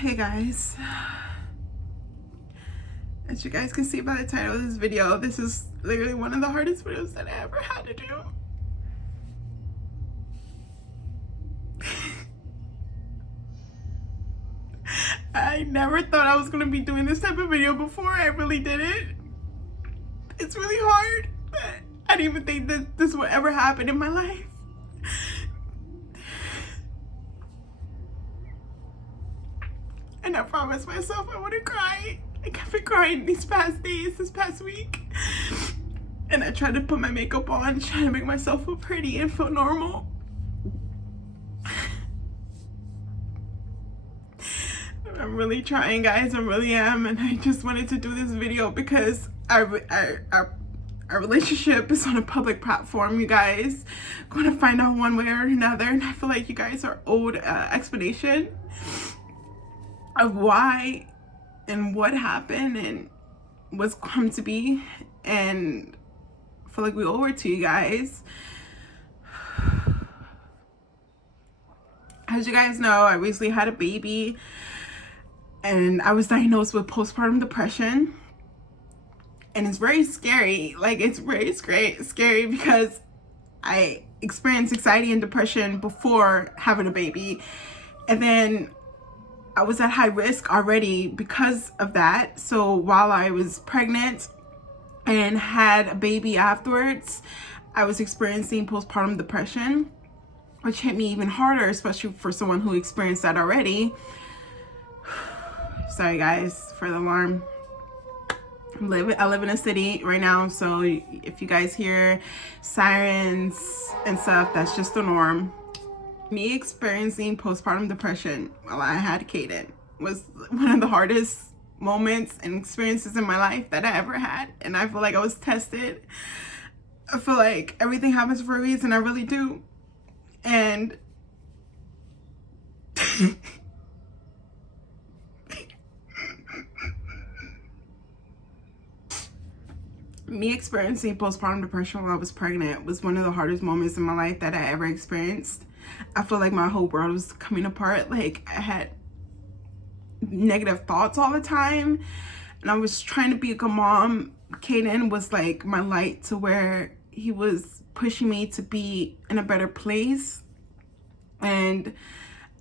Hey guys, as you guys can see by the title of this video, this is literally one of the hardest videos that I ever had to do. I never thought I was going to be doing this type of video before. I really did it. It's really hard. I didn't even think that this would ever happen in my life. And I promised myself I wouldn't cry. I kept crying these past days, this past week. And I tried to put my makeup on, trying to make myself feel pretty and feel normal. I'm really trying, guys. I really am. And I just wanted to do this video because our relationship is on a public platform, you guys. Going to find out one way or another. And I feel like you guys are owed explanation of why and what happened and what's come to be. And I feel like we owe it to you guys. As you guys know, I recently had a baby and I was diagnosed with postpartum depression. And it's very scary. Like, it's very scary because I experienced anxiety and depression before having a baby. And then I was at high risk already because of that. So while I was pregnant and had a baby afterwards, I was experiencing postpartum depression, which hit me even harder, especially for someone who experienced that already. Sorry guys for the alarm. I live in a city right now, so if you guys hear sirens and stuff, that's just the norm. Me experiencing postpartum depression while I had Kaden was one of the hardest moments and experiences in my life that I ever had. And I feel like I was tested. I feel like everything happens for a reason. I really do. And me experiencing postpartum depression while I was pregnant was one of the hardest moments in my life that I ever experienced. I feel like my whole world was coming apart. Like, I had negative thoughts all the time and I was trying to be a good mom. Kaden was like my light to where he was pushing me to be in a better place. And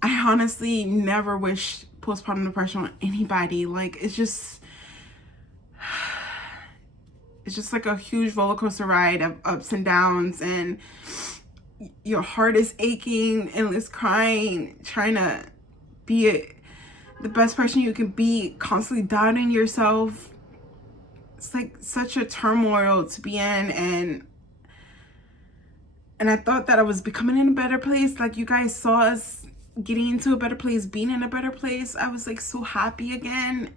I honestly never wish postpartum depression on anybody. Like, it's just like a huge roller coaster ride of ups and downs, and your heart is aching, endless crying, trying to be the best person you can be, constantly doubting yourself. It's like such a turmoil to be in, and I thought that I was becoming in a better place. Like, you guys saw us getting into a better place, being in a better place. I was like so happy again,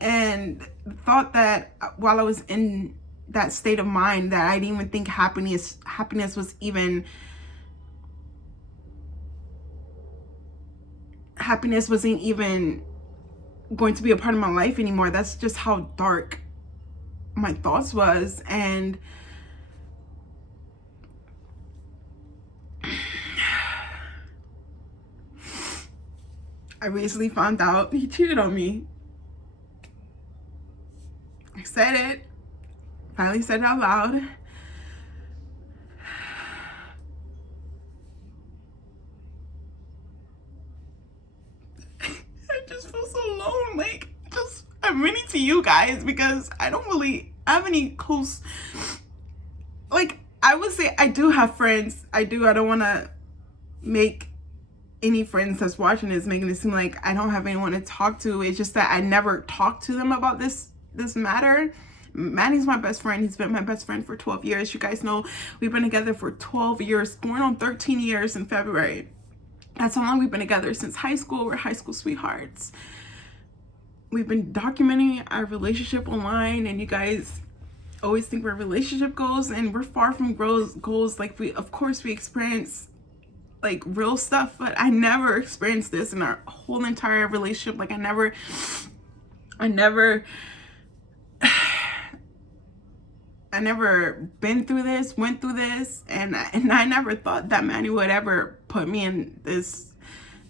and thought that while I was in that state of mind that I didn't even think happiness was even, happiness wasn't even going to be a part of my life anymore. That's just how dark my thoughts was. And I recently found out he cheated on me. I said it. Finally said it out loud. I just feel so alone. Like, I'm running to you guys because I don't really have any close, like, I would say I do have friends. I don't want to make any friends that's watching this making it seem like I don't have anyone to talk to. It's just that I never talked to them about this matter. Manny's my best friend. He's been my best friend for 12 years. You guys know we've been together for 12 years, going on 13 years in February. That's how long we've been together, since high school. We're high school sweethearts. We've been documenting our relationship online, and you guys always think where relationship goes, and we're far from goals. Like, of course we experience like real stuff, but I never experienced this in our whole entire relationship. Like, I never been through this, went through this, and I never thought that Manny would ever put me in this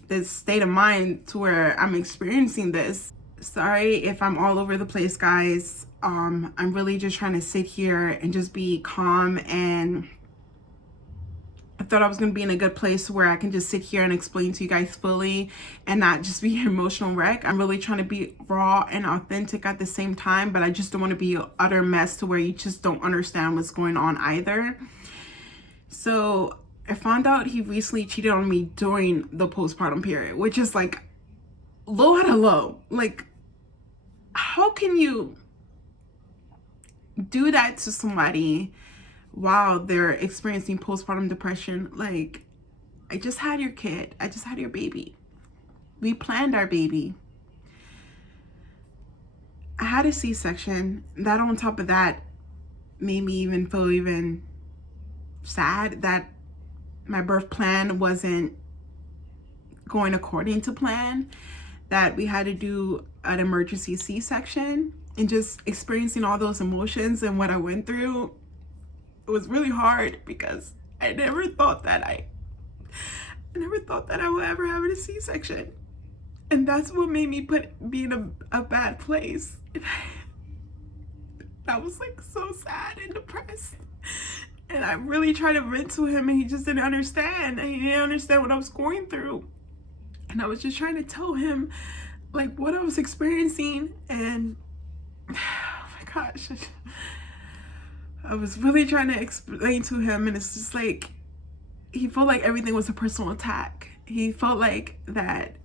this state of mind to where I'm experiencing this. Sorry if I'm all over the place, guys. I'm really just trying to sit here and just be calm, and I thought I was going to be in a good place where I can just sit here and explain to you guys fully and not just be an emotional wreck. I'm really trying to be raw and authentic at the same time, but I just don't want to be an utter mess to where you just don't understand what's going on either. So I found out he recently cheated on me during the postpartum period, which is like low out of low. Like, how can you do that to somebody while they're experiencing postpartum depression? Like, I just had your kid. I just had your baby. We planned our baby. I had a C-section. That on top of that made me even feel even sad that my birth plan wasn't going according to plan, that we had to do an emergency C-section, and just experiencing all those emotions and what I went through. It was really hard because I never thought that I would ever have a C-section. And that's what made me be in a bad place. And I was like so sad and depressed. And I really tried to vent to him, and he just didn't understand. And he didn't understand what I was going through. And I was just trying to tell him like what I was experiencing. And oh my gosh, I was really trying to explain to him, and it's just like he felt like everything was a personal attack. He felt like that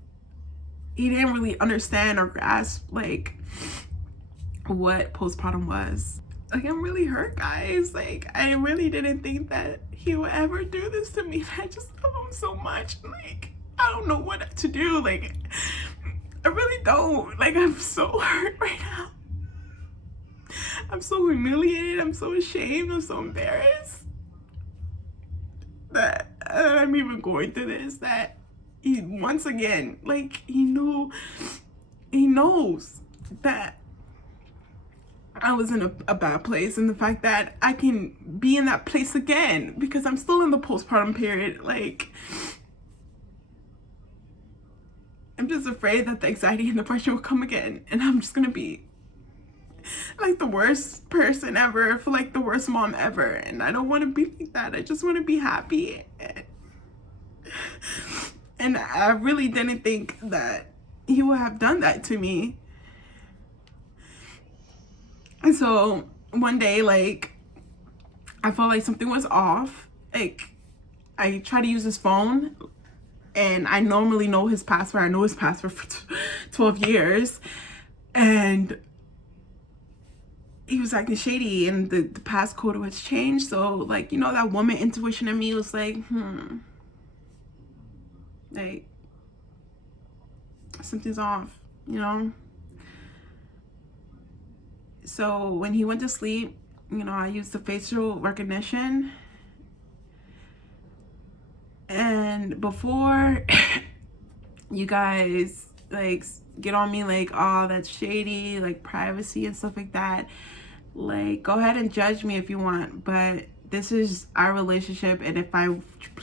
he didn't really understand or grasp like what postpartum was. Like, I'm really hurt, guys. Like, I really didn't think that he would ever do this to me. I just love him so much. Like, I don't know what to do. Like, I really don't. Like, I'm so hurt right now. I'm so humiliated. I'm so ashamed. I'm so embarrassed that I'm even going through this. That he, once again, like, he knows that I was in a bad place, and the fact that I can be in that place again because I'm still in the postpartum period. Like, I'm just afraid that the anxiety and depression will come again, and I'm just gonna be like the worst person ever. I feel like the worst mom ever, and I don't want to be like that. I just want to be happy. And I really didn't think that he would have done that to me. And so one day, like, I felt like something was off. Like, I tried to use his phone, and I normally know his password. I know his password for 12 years. And he was acting shady, and the passcode was changed. So, like, you know, that woman intuition in me was like, like, something's off, you know? So when he went to sleep, you know, I used the facial recognition. And before you guys like get on me like, oh, that's shady, like privacy and stuff like that, like, go ahead and judge me if you want, but this is our relationship, and if I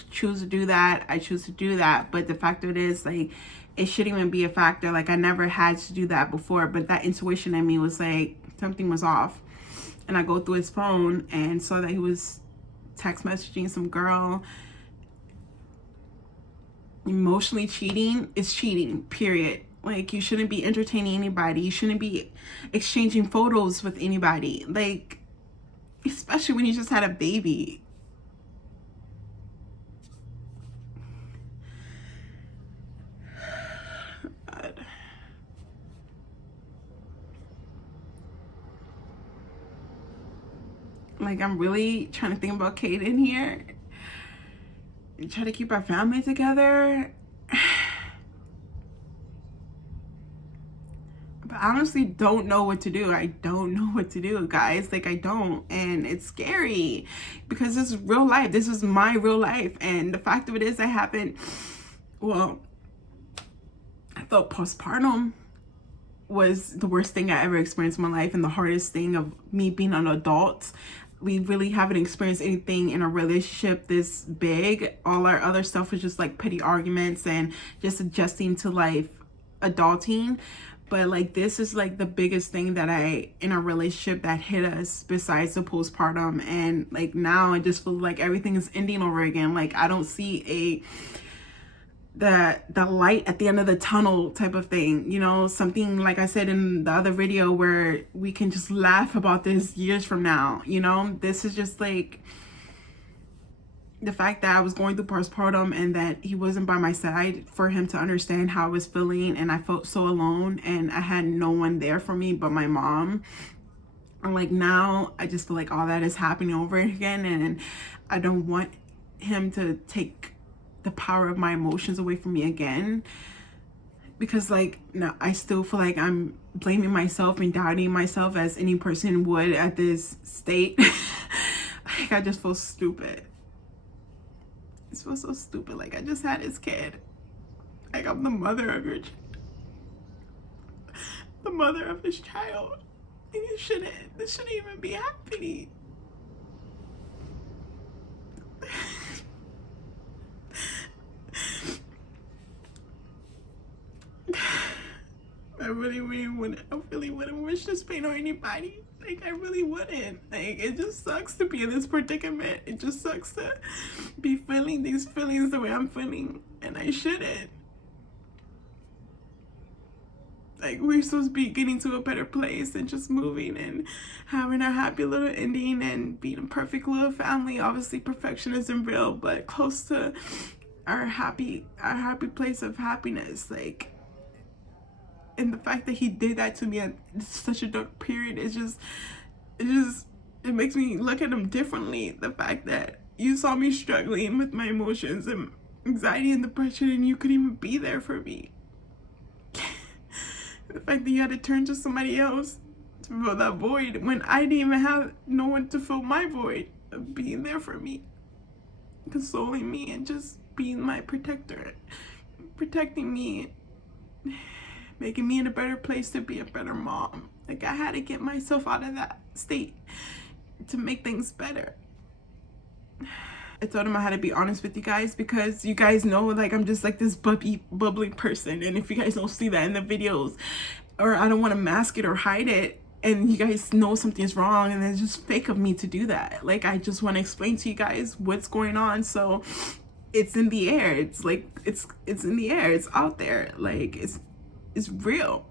choose to do that, I choose to do that. But the fact of it is, like, it shouldn't even be a factor. Like, I never had to do that before, but that intuition in me was like something was off. And I go through his phone and saw that he was text messaging some girl. Emotionally cheating is cheating, period. Like, you shouldn't be entertaining anybody. You shouldn't be exchanging photos with anybody. Like, especially when you just had a baby. God. Like, I'm really trying to think about Kaden here. And try to keep our family together. But I honestly don't know what to do. I don't know what to do, guys. Like, I don't. And it's scary because this is real life. This is my real life. And the fact of it is, I haven't, well, I thought postpartum was the worst thing I ever experienced in my life, and the hardest thing of me being an adult. we really haven't experienced anything in a relationship this big. All our other stuff was just like petty arguments and just adjusting to life, adulting. But like this is like the biggest thing that in a relationship that hit us besides the postpartum. And like now I just feel like everything is ending over again. Like I don't see the light at the end of the tunnel type of thing, you know, something like I said in the other video where we can just laugh about this years from now. You know, this is just like the fact that I was going through postpartum and that he wasn't by my side for him to understand how I was feeling, and I felt so alone and I had no one there for me but my mom. And like now I just feel like all that is happening over again, and I don't want him to take the power of my emotions away from me again, because like now I still feel like I'm blaming myself and doubting myself as any person would at this state. Like I just feel stupid. It feels so stupid. Like I just had his kid. Like I'm the mother of your the mother of his child, and this shouldn't even be happening. I really wouldn't wish this pain on anybody. Like I really wouldn't. Like it just sucks to be in this predicament. It just sucks to be feeling these feelings the way I'm feeling, and I shouldn't. Like we're supposed to be getting to a better place and just moving and having a happy little ending and being a perfect little family. Obviously perfection isn't real, but close to our happy place of happiness. Like, and the fact that he did that to me at such a dark period it makes me look at him differently. The fact that you saw me struggling with my emotions and anxiety and depression, and you couldn't even be there for me. The fact that you had to turn to somebody else to fill that void when I didn't even have no one to fill my void of being there for me, consoling me, and just being my protector, protecting me, making me in a better place to be a better mom. Like I had to get myself out of that state to make things better. I told him I had to be honest with you guys, because you guys know like I'm just like this bubbly person, and if you guys don't see that in the videos, or I don't want to mask it or hide it, and you guys know something's wrong, and it's just fake of me to do that. Like I just want to explain to you guys what's going on, so it's in the air. It's like it's in the air, it's out there, like it's real.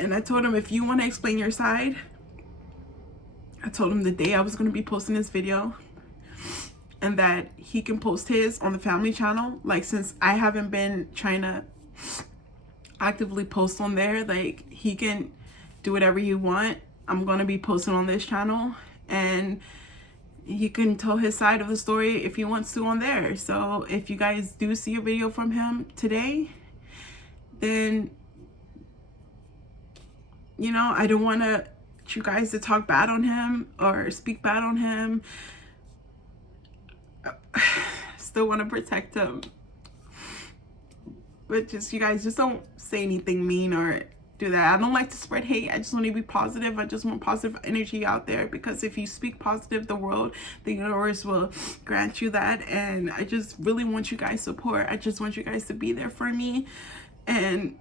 And I told him, if you want to explain your side, I told him the day I was going to be posting this video, and that he can post his on the family channel. Like since I haven't been trying to actively post on there, like he can do whatever you want. I'm going to be posting on this channel, and he can tell his side of the story if he wants to on there. So if you guys do see a video from him today, then, you know, I don't want you guys to talk bad on him or speak bad on him. Still want to protect him, but just you guys just don't say anything mean or do that. I don't like to spread hate. I just want to be positive. I just want positive energy out there, because if you speak positive, the universe will grant you that. And I just really want you guys support. I just want you guys to be there for me. And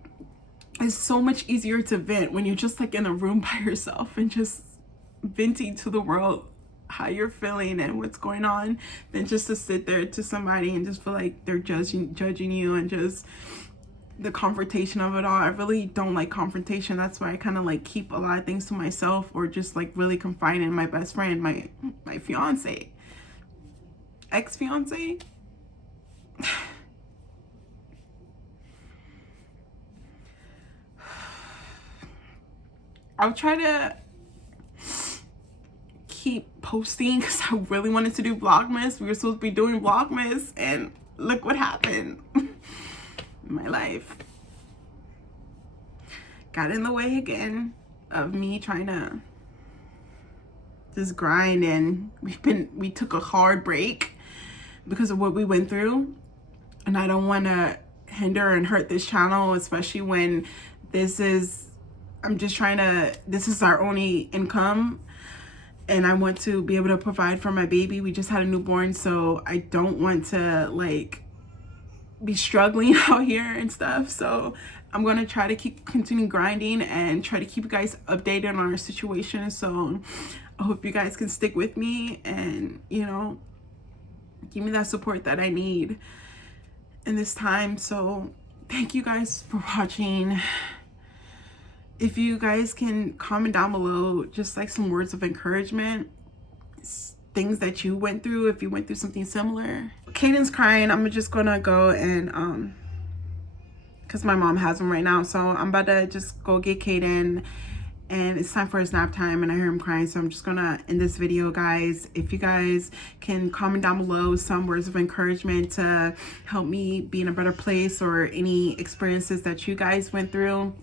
it's so much easier to vent when you're just like in a room by yourself and just venting to the world how you're feeling and what's going on, than just to sit there to somebody and just feel like they're judging you, and just the confrontation of it all. I really don't like confrontation. That's why I kind of like keep a lot of things to myself, or just like really confide in my best friend, my fiance, ex-fiance. I'll try to keep posting, because I really wanted to do Vlogmas. We were supposed to be doing Vlogmas, and look what happened. My life got in the way again of me trying to just grind, and we took a hard break because of what we went through, and I don't want to hinder and hurt this channel, especially when this is our only income. and I want to be able to provide for my baby. We just had a newborn, so I don't want to like be struggling out here and stuff. So I'm gonna try to continue grinding and try to keep you guys updated on our situation. So I hope you guys can stick with me and, you know, give me that support that I need in this time. So thank you guys for watching. If you guys can comment down below just like some words of encouragement, things that you went through, if you went through something similar. Caden's crying. I'm just gonna go and because my mom has him right now, so I'm about to just go get Caden, and it's time for his nap time, and I hear him crying. So I'm just gonna end this video, guys. If you guys can comment down below some words of encouragement to help me be in a better place, or any experiences that you guys went through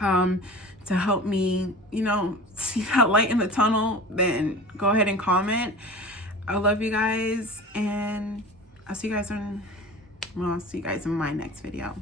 to help me, you know, see that light in the tunnel, then go ahead and comment. I love you guys, and I'll see you guys in my next video.